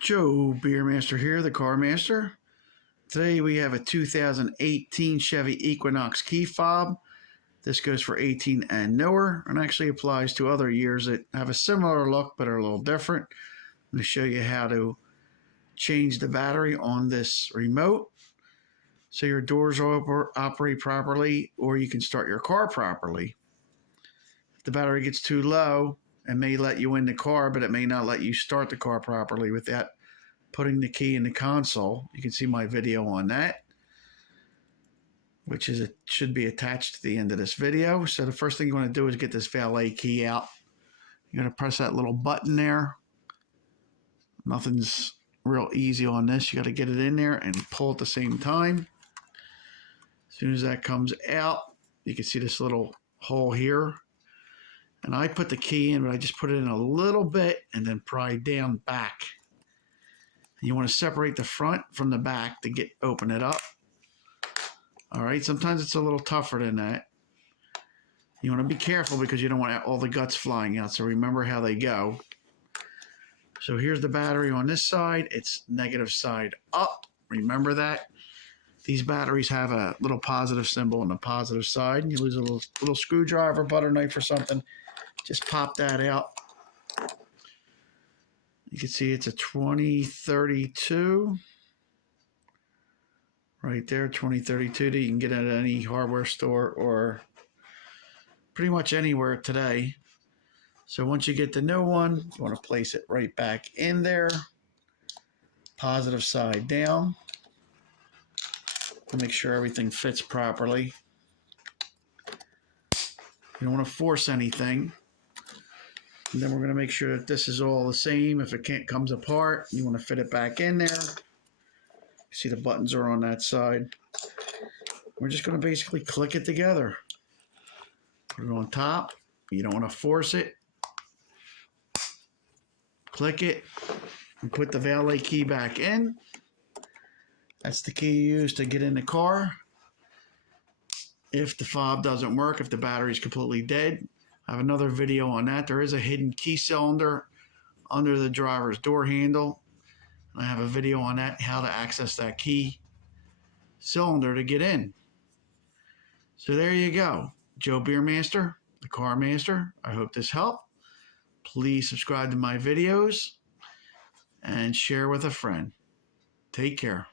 Joe Beermaster here, the Car Master. Today we have a 2018 Chevy Equinox key fob. This goes for 18 and newer and actually applies to other years that have a similar look but are a little different. I'm going to show you how to change the battery on this remote so your doors operate properly, or you can start your car properly. If the battery gets too low, it may let you in the car, but it may not let you start the car properly without putting the key in the console. You can see my video on that, which should be attached to the end of this video. So the first thing you want to do is get this valet key out. You're going to press that little button there. Nothing's real easy on this. You got to get it in there and pull at the same time. As soon as that comes out, you can see this little hole here. And I put the key in, but I just put it in a little bit and then pry down back. And you want to separate the front from the back to open it up. All right, sometimes it's a little tougher than that. You want to be careful because you don't want all the guts flying out, so remember how they go. So here's the battery on this side. It's negative side up. Remember that. These batteries have a little positive symbol on the positive side. You lose a little screwdriver, butter knife, or something. Just pop that out. You can see it's a 2032. Right there, 2032 that you can get at any hardware store or pretty much anywhere today. So once you get the new one, you want to place it right back in there. Positive side down. To make sure everything fits properly. You don't want to force anything. And then we're going to make sure that this is all the same. If it comes apart, you want to fit it back in there. You see the buttons are on that side. We're just going to basically click it together. Put it on top. You don't want to force it. Click it and put the valet key back in. That's the key you use to get in the car. If the fob doesn't work, if the battery is completely dead, I have another video on that. There is a hidden key cylinder under the driver's door handle. I have a video on that, how to access that key cylinder to get in. So there you go. Joe Beermaster, the Car Master. I hope this helped. Please subscribe to my videos and share with a friend. Take care.